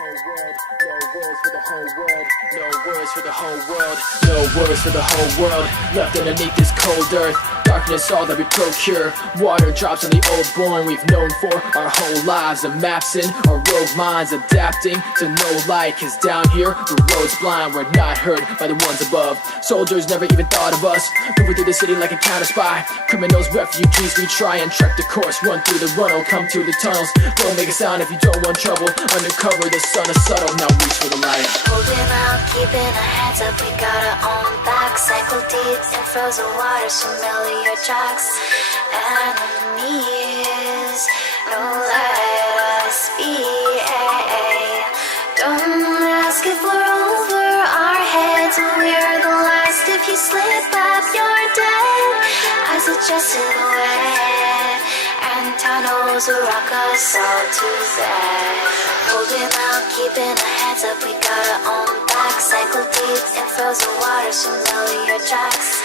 whole world. No words for the whole world. No words for the whole world. No words for the whole world. Left underneath this cold earth. Darkness all that we procure. Water drops on the old born we've known for our whole lives. A maps in our rogue minds, adapting to no light. Cause down here the road's blind. We're not heard by the ones above. Soldiers never even thought of us. Moving through the city like a counter spy. Criminals, refugees, we try and trek the course. Run through the runnel, come to the tunnels. Don't make a sound if you don't want trouble. Undercover, the sun is subtle. Now reach for the light. Holding out, keeping our hands up. We got our own backs. Ankle deep in frozen waters. Familiar tracks. Enemies, no, let us be. Don't ask if we're over our heads. We're the last. If you slip up, you're dead. I suggest to the way, and tunnels will rock us all to bed. Holding out, keeping our hands up. We got our own backs. Ankle deep in frozen waters. Familiar tracks.